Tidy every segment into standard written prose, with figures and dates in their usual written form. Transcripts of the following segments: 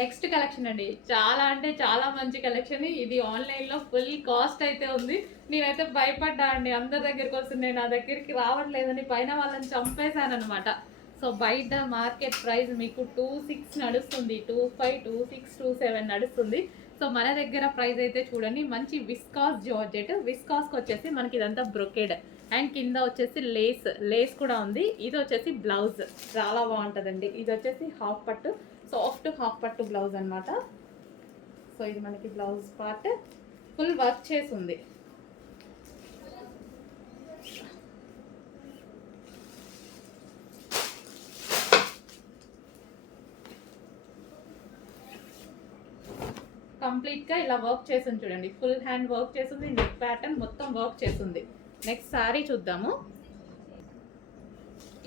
Next collection అండి, చాలా అంటే చాలా మంచి కలెక్షన్. ఇది ఆన్లైన్లో ఫుల్ కాస్ట్ అయితే ఉంది. నేనైతే భయపడ్డా అండి, అందరి దగ్గరికి వస్తుంది, నా దగ్గరికి రావట్లేదని పైన వాళ్ళని చంపేశాను అనమాట. సో బయట మార్కెట్ ప్రైస్ మీకు 26 నడుస్తుంది, 25, 26, 27 నడుస్తుంది. సో మన దగ్గర ప్రైస్ అయితే చూడండి, మంచి విస్కాస్ జార్జెట్. విస్కాస్కి వచ్చేసి మనకి ఇదంతా బ్రొకేడ్ అండ్ కింద వచ్చేసి లేస్, లేస్ కూడా ఉంది. ఇది వచ్చేసి బ్లౌజ్, చాలా బాగుంటుందండి. ఇది వచ్చేసి హాఫ్ పట్టు, సాఫ్ట్ హాఫ్ పట్టు బ్లౌజ్ అనమాట. సో ఇది మనకి బ్లౌజ్ పార్ట్ ఫుల్ వర్క్ చేసి ఉంది. కంప్లీట్గా ఇలా వర్క్ చేసింది చూడండి, ఫుల్ హ్యాండ్ వర్క్ చేసింది, నెక్ ప్యాటర్న్ మొత్తం వర్క్ చేసింది. నెక్స్ట్ శారీ చూద్దాము.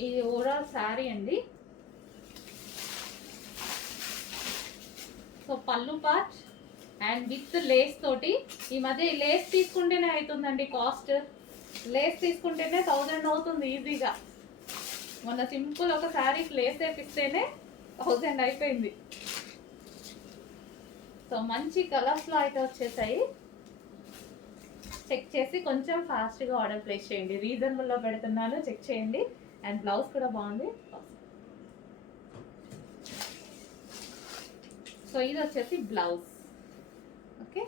ఇది ఓవరాల్ శారీ అండి. సో పళ్ళు పార్ట్ అండ్ విత్ లేస్ తోటి. ఈ మధ్య ఈ లేస్ తీసుకుంటేనే అవుతుందండి కాస్ట్, లేస్ తీసుకుంటేనే 1000 అవుతుంది ఈజీగా. మొన్న సింపుల్ ఒక శారీకి లేస్ వేపిస్తేనే 1000 అయిపోయింది. సో మంచి కలర్స్లో అయితే వచ్చేసాయి. చెక్ చేసి కొంచెం ఫాస్ట్గా ఆర్డర్ ప్లేస్ చేయండి, రీజనబుల్లో పెడుతున్నాను, చెక్ చేయండి. అండ్ బ్లౌజ్ కూడా బాగుంది. సో ఇది వచ్చేసి బ్లౌజ్. ఓకే.